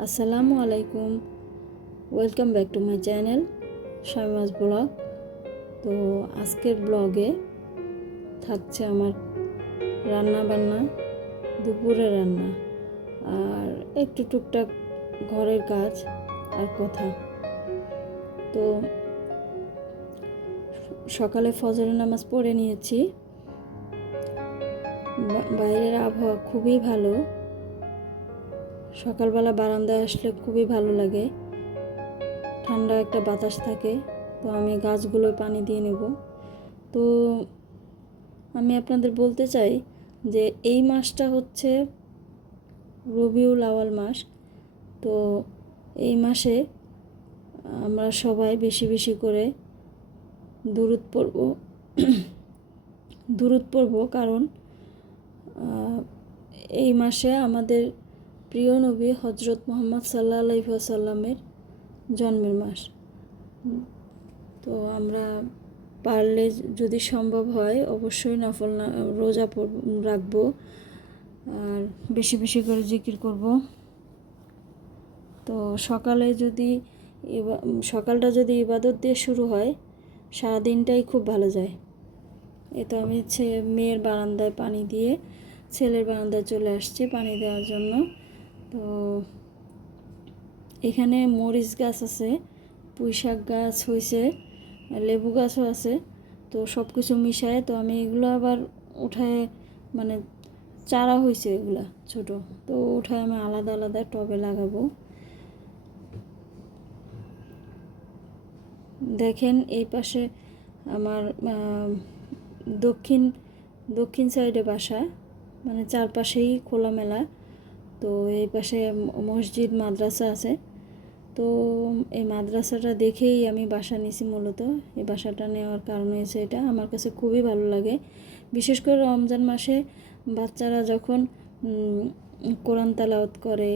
আসসালামু আলাইকুম, welcome back to my channel Shamima's blog. তো আজকের ব্লগে থাকছে আমার রান্না বান্না, দুপুরে রান্না আর একটু টুকটাক ঘরের কাজ আর কথা। তো সকালে ফজরের নামাজ পড়ে নিয়েছি। বাইরের আবহাওয়া খুবই ভালো, সকালবেলা বারান্দায় আসলে খুবই ভালো লাগে, ঠান্ডা একটা বাতাস থাকে। তো আমি গাছগুলোয় পানি দিয়ে নেব। তো আমি আপনাদের বলতে চাই যে এই মাসটা হচ্ছে রবিউল আওয়াল মাস। তো এই মাসে আমরা সবাই বেশি বেশি করে দুরূদ পড়ব, কারণ এই মাসে আমাদের প্রিয় নবী হজরত মুহাম্মদ সাল্লাল্লাহু আলাইহি ওয়াসাল্লামের জন্মের মাস। তো আমরা পারলে যদি সম্ভব হয় অবশ্যই নফল রোজা রাখবো আর বেশি বেশি করে জিকির করব। তো সকালটা যদি ইবাদত দিয়ে শুরু হয়, সারাদিনটাই খুব ভালো যায়। তো আমি মেয়ের বারান্দায় পানি দিয়ে ছেলের বারান্দায় চলে আসছি পানি দেওয়ার জন্য। তো এখানে মরিচ গাছ আছে, পুঁই শাক গাছ হয়েছে, লেবু গাছও আছে। তো সব কিছু মিশায় তো আমি এগুলো আবার উঠায়, মানে চারা হয়েছে এগুলা ছোট, তো উঠায় আমি আলাদা আলাদা টবে লাগাবো। দেখেন এই পাশে আমার দক্ষিণ সাইডে বাসা, মানে চারপাশেই খোলামেলা। তো এই পাশে মসজিদ মাদ্রাসা আছে। তো এই মাদ্রাসাটা দেখেই আমি বাসা নিয়েছি। মূলত এই বাসাটা নেওয়ার কারণ হয়েছে এটা, আমার কাছে খুবই ভালো লাগে। বিশেষ করে রমজান মাসে বাচ্চারা যখন কোরআন তেলাওয়াত করে,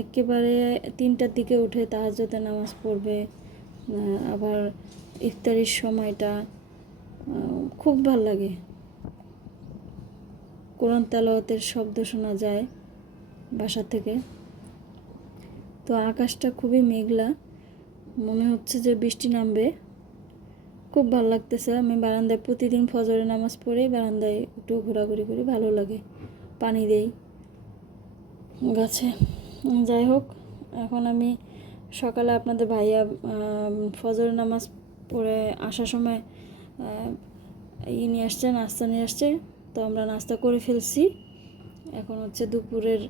একেবারে 3টার দিকে উঠে তাহাজ্জুদে নামাজ পড়বে, আবার ইফতারির সময়টা খুব ভালো লাগে। কোরআন তেলাওয়াতের শব্দ শোনা যায় বাসা থেকে। তো আকাশটা খুবই মেঘলা, মনে হচ্ছে যে বৃষ্টি নামবে। খুব ভালো লাগতেছে। আমি বারান্দায় প্রতিদিন ফজরের নামাজ পড়ে বারান্দায় একটু ঘোরাঘুরি করি, ভালো লাগে, পানি দেই গাছে। যাই হোক, এখন আমি সকালে আপনাদের ভাইয়া ফজরের নামাজ পড়ে আসার সময় নাস্তা নিয়ে আসছে। তো আমরা নাস্তা করে ফেলছি। এখন দুপুরের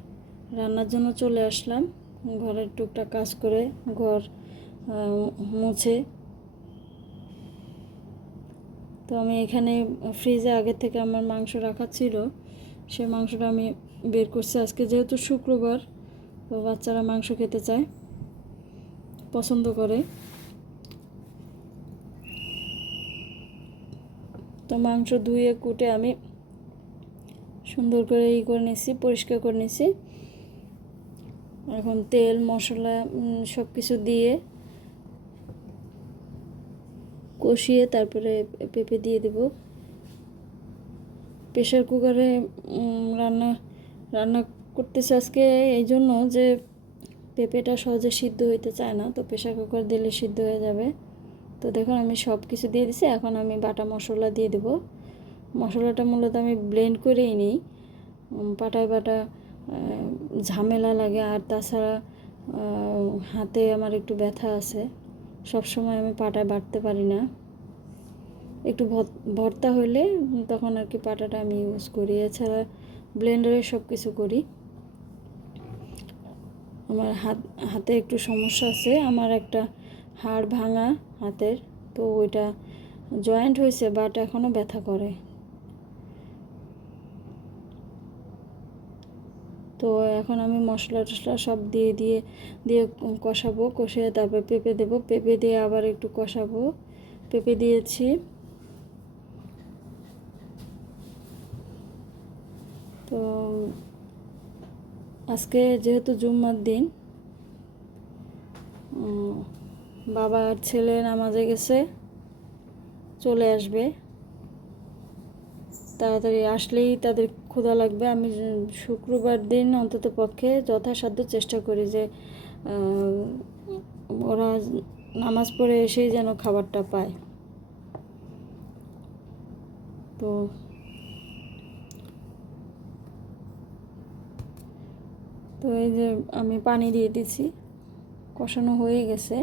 রান্নার জন্য চলে আসলাম। ঘরের টুকটাক কাজ করে, ঘর মুছে। তো আমি এখানে ফ্রিজে আগে থেকে আমার মাংস রাখা ছিল, সেই মাংসটা আমি বের করছি। আজকে যেহেতু শুক্রবার, তো বাচ্চারা মাংস খেতে চায়, পছন্দ করে। তো মাংস ধুয়ে কুটে আমি সুন্দর করে করে নিয়েছি, পরিষ্কার করে নিয়েছি। এখন তেল মশলা সব কিছু দিয়ে কষিয়ে তারপরে পেঁপে দিয়ে দেব। প্রেশার কুকারে রান্না করতেছে আজকে, এই জন্য যে পেঁপেটা সহজে সিদ্ধ হইতে চায় না, তো প্রেশার কুকার দিলে সিদ্ধ হয়ে যাবে। তো দেখুন আমি সব কিছু দিয়ে দিছি। এখন আমি বাটা মশলা দিয়ে দেব। মশলাটা মূলত আমি ব্লেন্ড করেই নিই, পাটায় বাটা ঝামেলা লাগে, আর তাছাড়া হাতে আমার একটু ব্যথা আছে, সব সময় আমি পাটায় বাটতে পারি না। একটু ভর্তা হলে তখন আর কি পাটাটা আমি ইউজ করি, এছাড়া ব্লেন্ডারে সব কিছু করি। আমার হাতে একটু সমস্যা আছে, আমার একটা হাড় ভাঙা হাতের, তো ওইটা জয়েন্ট হয়েছে, বাট এখনও ব্যথা করে। তো এখন আমি মশলা টশলা সব দিয়ে কষাবো, কষিয়ে তারপর পেঁপে দেবো, পেঁপে দিয়ে আবার একটু কষাবো। পেঁপে দিয়েছি। তো আজকে যেহেতু জুম্মার দিন, বাবা আর ছেলে নামাজে গেছে, চলে আসবে। তাড়াতাড়ি আসলেই তাদের ক্ষুধা লাগবে। আমি শুক্রবার দিন অন্তত পক্ষে যথাসাধ্য চেষ্টা করি যে ওরা নামাজ পড়ে এসেই যেন খাবারটা পায়। তো তো এই যে আমি পানি দিয়ে দিছি, কষানো হয়ে গেছে।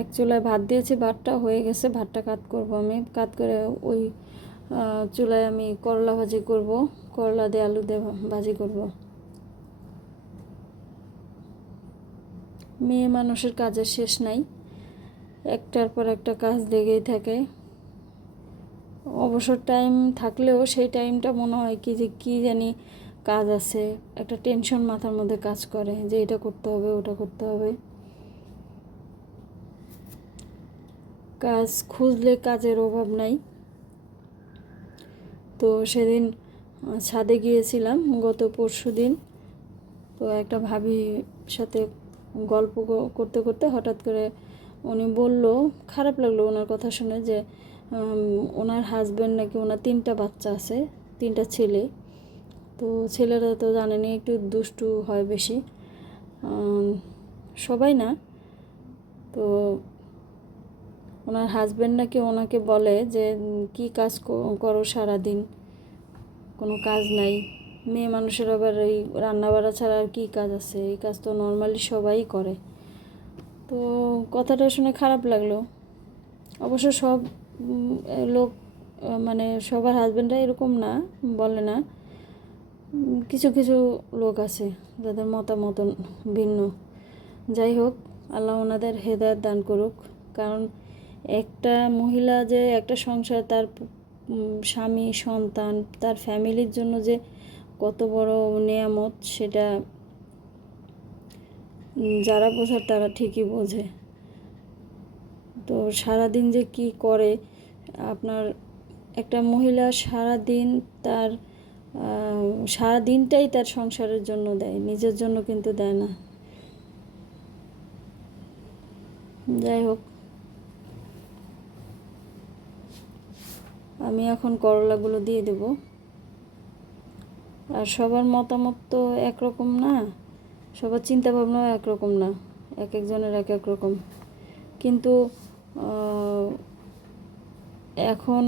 এক চুলায় ভাত দিয়েছি, ভাতটা হয়ে গেছে, ভাতটা কাট করব আমি। কাট করে ওই চুলায় আমি করলা ভাজি করব, করলা দিয়ে আলু দিয়ে ভাজি করব। মেয়ে মানুষের কাজের শেষ নাই, একটার পর একটা কাজ লেগেই থাকে। অবসর টাইম থাকলেও সেই টাইমটা মনে হয় কি যে কী জানি কাজ আছে, একটা টেনশন মাথার মধ্যে কাজ করে যে এটা করতে হবে ওটা করতে হবে। কাজ খুঁজলে কাজের অভাব নাই। তো সেদিন ছাদে গিয়েছিলাম গত পরশুদিন। তো একটা ভাবির সাথে গল্প করতে করতে হঠাৎ করে উনি বলল, খারাপ লাগলো ওনার কথা শুনে, যে ওনার হাজব্যান্ড নাকি, ওনার 3টা বাচ্চা আছে, 3টা ছেলে। তো ছেলেরা তো জানেনি একটু দুষ্টু হয় বেশি, সবাই না। তো ওনার হাজব্যান্ড নাকি ওনাকে বলে যে কি কাজ করো সারাদিন, কোনো কাজ নাই। মেয়ে মানুষের আবার এই রান্নাবাড়া ছাড়া আর কী কাজ আছে, এই কাজ তো নর্মালি সবাই করে। তো কথাটা শুনে খারাপ লাগলো। অবশ্য সব লোক মানে সবার হাজব্যান্ডরা এরকম না, বলে না। কিছু কিছু লোক আছে যাদের মতামত ভিন্ন। যাই হোক, আল্লাহ ওনাদের হেদায়েত দান করুক। কারণ একটা মহিলা যে একটা সংসার, তার স্বামী, সন্তান, তার ফ্যামিলির জন্য যে কত বড় নেয়ামত, সেটা যারা বোঝার তারা ঠিকই বোঝে। তো সারাদিন যে কি করে, আপনার একটা মহিলা সারাদিন তার সারাদিনটাই তার সংসারের জন্য দেয়, নিজের জন্য কিন্তু দেয় না। যাই হোক, আমি এখন করলাগুলো দিয়ে দেব। আর সবার মতামত তো একরকম না, সবার চিন্তাভাবনাও একরকম না, এক একজনের এক এক রকম। কিন্তু এখন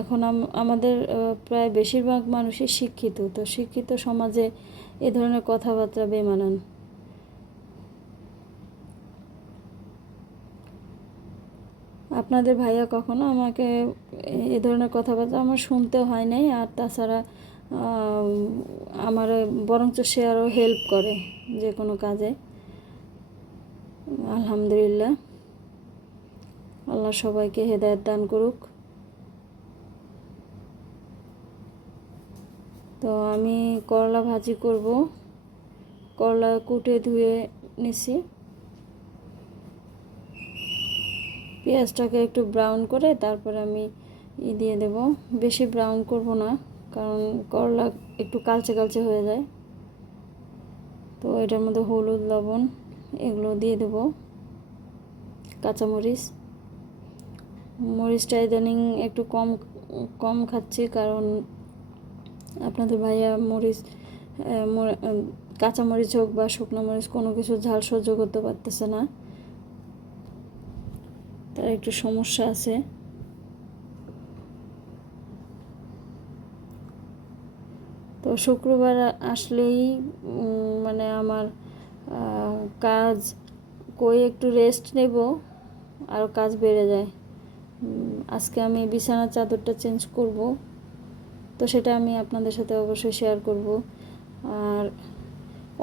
এখন আমাদের প্রায় বেশিরভাগ মানুষই শিক্ষিত। তো শিক্ষিত সমাজে এ ধরনের কথাবার্তা বেমানান। আপনাদের ভাইয়া কখনো আমাকে এ ধরনের কথাবার্তা আমার শুনতে হয় নাই। আর তাছাড়া আমার বরঞ্চ সে আরও হেল্প করে যে কোনো কাজে। আলহামদুলিল্লাহ, আল্লাহ সবাইকে হেদায়েত দান করুক। তো আমি করলা ভাজি করব। করলা কুটে ধুয়ে নিছি। পেঁয়াজটাকে একটু ব্রাউন করে তারপরে আমি দিয়ে দেব। বেশি ব্রাউন করব না, কারণ করলা একটু কালচে কালচে হয়ে যায়। তো এটার মধ্যে হলুদ, লবণ এগুলো দিয়ে দেব। কাঁচামরিচ, মরিচটা ইদানিং একটু কম কম খাচ্ছি, কারণ আপনাদের ভাইয়া মরিচ, কাঁচামরিচ হোক বা শুকনো মরিচ, কোনো কিছু ঝাল সহ্য করতে পারতেছে না, তার একটু সমস্যা আছে। তো শুক্রবার আসলেই মানে আমার কাজ, কই একটু রেস্ট নেব আর কাজ বেড়ে যায়। আজকে আমি বিছানার চাদরটা চেঞ্জ করব, তো সেটা আমি আপনাদের সাথে অবশ্যই শেয়ার করব। আর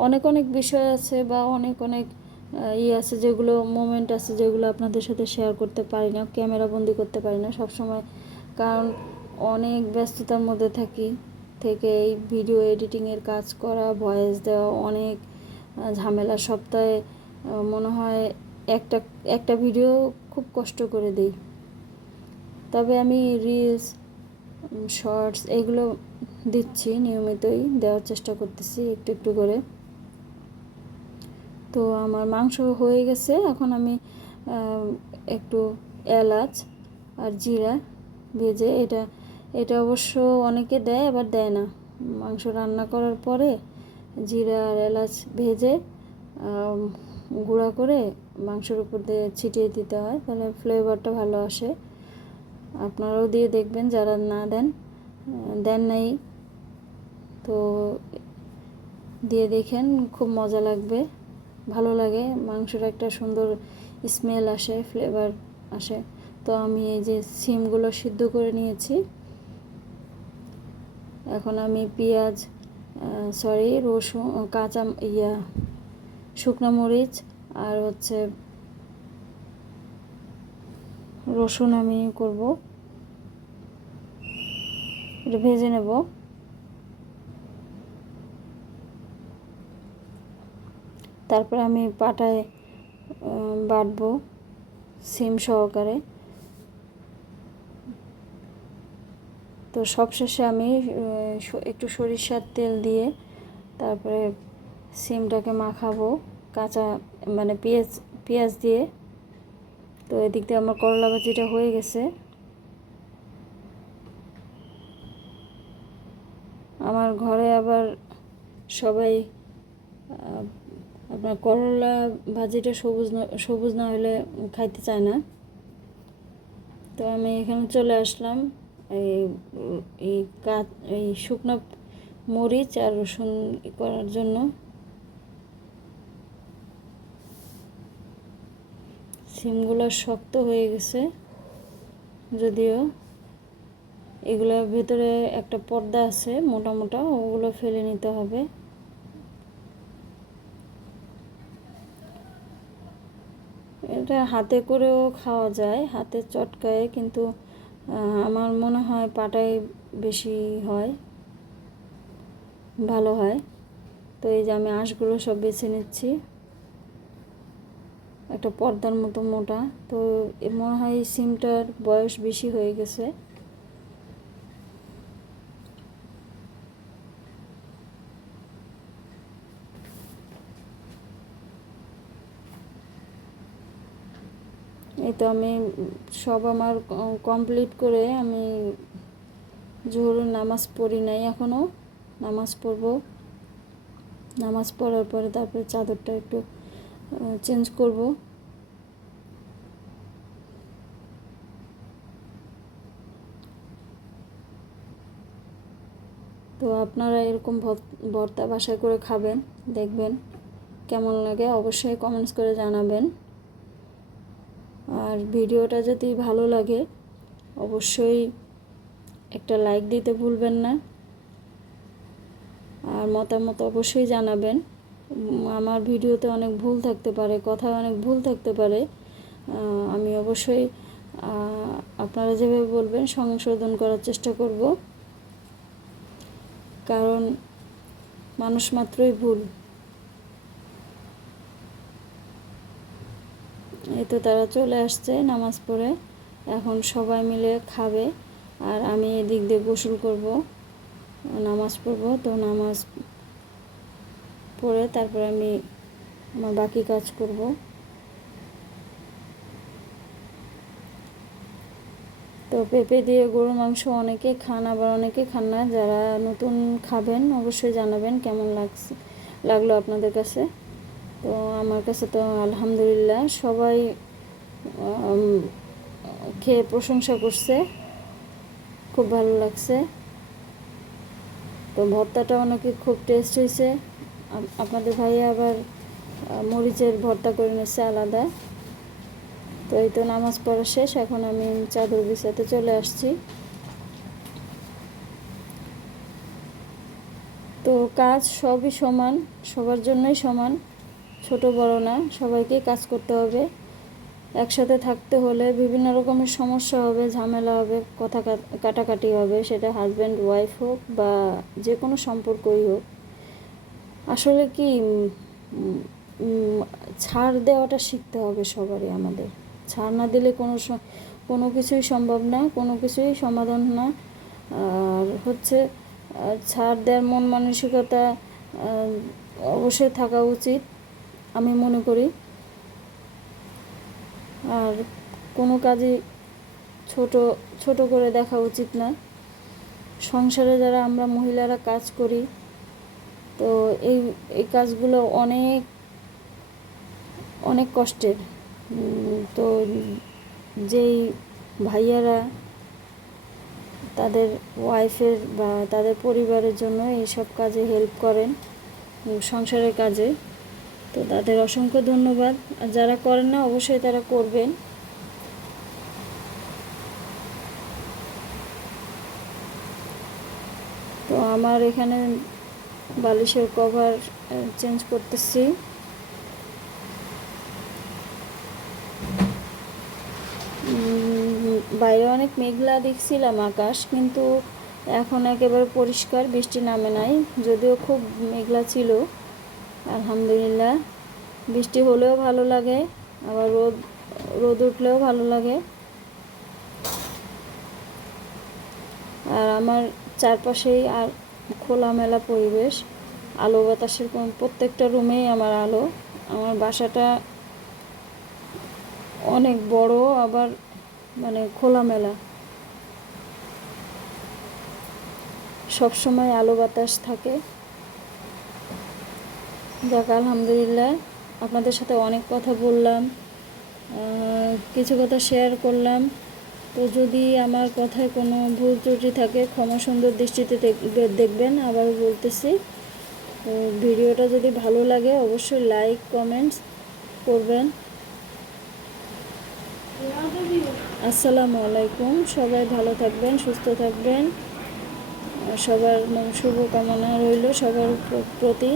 অনেক অনেক বিষয় আছে বা অনেক অনেক আছে, যেগুলো মোমেন্ট আছে যেগুলো আপনাদের সাথে শেয়ার করতে পারি না, ক্যামেরা বন্দি করতে পারি না সবসময়, কারণ অনেক ব্যস্ততার মধ্যে থেকে এই ভিডিও এডিটিংয়ের কাজ করা, ভয়েস দেওয়া অনেক ঝামেলা। সপ্তাহে মনে হয় একটা একটা ভিডিও খুব কষ্ট করে দিই। তবে আমি রিলস, শর্টস এগুলো দিচ্ছি, নিয়মিতই দেওয়ার চেষ্টা করতেছি একটু একটু করে। তো আমার মাংস হয়ে গেছে, এখন আমি একটু এলাচ আর জিরা ভেজে এটা এটা অবশ্য অনেকে দেয় আবার দেয় না। মাংস রান্না করার পরে জিরা আর এলাচ ভেজে গুঁড়া করে মাংসের উপর দিয়ে ছিটিয়ে দিতে হয়, তাহলে ফ্লেভারটা ভালো আসে। আপনারাও দিয়ে দেখবেন যারা না দেন নাই তো দিয়ে দেখেন, খুব মজা লাগবে, ভালো লাগে। মাংসের একটা সুন্দর স্মেল আসে, ফ্লেভার আসে। তো আমি এই যে সিমগুলো সিদ্ধ করে নিয়েছি। এখন আমি পেঁয়াজ রসুন, কাঁচা শুকনো মরিচ আর হচ্ছে রসুন আমি করব, এটা ভেজে নেব। তারপর আমি পাটায় বাটবো সিম সহকারে। তো সবশেষে আমি একটু সরিষার তেল দিয়ে তারপরে সিমটাকে মাখাবো কাঁচা মানে পেঁয়াজ দিয়ে। তো এদিক দিয়ে আমার করলা ভাজিটা হয়ে গেছে। আমার ঘরে আবার সবাই আপনার করলা ভাজিটা সবুজ না হলে খাইতে চায় না। তো আমি এখানে চলে আসলাম এই শুকনো মরিচ আর রসুন করার জন্য। সিমগুলো শক্ত হয়ে গেছে যদিও, এগুলোর ভেতরে একটা পর্দা আছে মোটা মোটা, ওগুলো ফেলে নিতে হবে। এটা হাতে করেও খাওয়া যায়, হাতে চটকায়, কিন্তু আমার মনে হয় পাটায় বেশি হয়, ভালো হয়। তো এই যে আমি আঁশগুলো সব বেছে নিচ্ছি, একটা পর্দার মতো মোটা। তো মনে হয় এই সিমটার বয়স বেশি হয়ে গেছে। এই তো আমি সব আমার কমপ্লিট করে আমি জোহরের নামাজ পড়ি নাই এখনও, নামাজ পড়ব। নামাজ পড়ার পরে তারপরে চাদরটা একটু চেঞ্জ করব। তো আপনারা এরকম ভর্তা বাসায় করে খাবেন, দেখবেন কেমন লাগে, অবশ্যই কমেন্টস করে জানাবেন। আর ভিডিওটা যদি ভালো লাগে অবশ্যই একটা লাইক দিতে ভুলবেন না, আর মতামত অবশ্যই জানাবেন। আমার ভিডিওতে অনেক ভুল থাকতে পারে, কথায় অনেক ভুল থাকতে পারে, আমি অবশ্যই আপনারা যেভাবে বলবেন সংশোধন করার চেষ্টা করব, কারণ মানুষ মাত্রই ভুল। এই তো তারা চলে আসছে নামাজ পড়ে, এখন সবাই মিলে খাবে, আর আমি এদিক দিয়ে গোসল করব, নামাজ পড়ব। তো নামাজ পড়ে তারপরে আমি আমার বাকি কাজ করব। তো পেঁপে দিয়ে গরুর মাংস অনেকে খান, আবার অনেকে খান না। যারা নতুন খাবেন অবশ্যই জানাবেন কেমন লাগলো আপনাদের কাছে। তো আমার কাছে তো আলহামদুলিল্লাহ সবাই খেয়ে প্রশংসা করছে, খুব ভালো লাগছে। তো ভর্তাটাও নাকি খুব টেস্ট হয়েছে। আপনাদের ভাইয়া আবার মরিচের ভর্তা করে নিচ্ছে আলাদা। তো এই তো নামাজ পড়া শেষ, এখন আমি চাদর বিছাতে চলে আসছি। তো কাজ সবই সমান, সবার জন্যই সমান, ছোট বড় না, সবাইকেই কাজ করতে হবে। একসাথে থাকতে হলে বিভিন্ন রকমের সমস্যা হবে, ঝামেলা হবে, কথা কাটাকাটি হবে, সেটা হাজব্যান্ড ওয়াইফ হোক বা যে কোনো সম্পর্কই হোক। আসলে কি ছাড় দেওয়াটা শিখতে হবে সবারই, আমাদের ছাড় না দিলে কোনো কিছুই সম্ভব না, কোনো কিছুই সমাধান না। আর হচ্ছে ছাড় দেওয়ার মন মানসিকতা অবশ্যই থাকা উচিত আমি মনে করি। আর কোনো কাজই ছোট করে দেখা উচিত না। সংসারে যারা আমরা মহিলারা কাজ করি, তো এই এই কাজগুলো অনেক অনেক কষ্টের। তো যেই ভাইয়ারা তাদের ওয়াইফের বা তাদের পরিবারের জন্য এইসব কাজে হেল্প করেন, সংসারের কাজে, তো তাদের অসংখ্য ধন্যবাদ। আর যারা করেন না অবশ্যই তারা করবেন। তো আমার এখানে বালিশের কভার চেঞ্জ করতেছি। বাইরে অনেক মেঘলা দেখছিলাম আকাশ, কিন্তু এখন একেবারে পরিষ্কার, বৃষ্টি নামে নাই, যদিও খুব মেঘলা ছিল। আলহামদুলিল্লাহ, বৃষ্টি হলেও ভালো লাগে, আবার রোদ রোদ উঠলেও ভালো লাগে। আর আমার চারপাশেই আর খোলামেলা পরিবেশ, আলো বাতাসের প্রত্যেকটা রুমেই আমার আলো। আমার বাসাটা অনেক বড়, আবার মানে খোলামেলা, সব সময় আলো বাতাস থাকে। যাক আলহামদুলিল্লাহ, আপনাদের সাথে অনেক কথা বললাম, কিছু কথা শেয়ার করলাম। তো যদি আমার কথায় কোনো ভুল ত্রুটি থাকে ক্ষমা সুন্দর দৃষ্টিতে দেখবেন, আবারও বলতেছি। তো ভিডিওটা যদি ভালো লাগে অবশ্যই লাইক কমেন্টস করবেন। আসসালামু আলাইকুম, সবাই ভালো থাকবেন, সুস্থ থাকবেন, সবার শুভকামনা রইল সবার প্রতি।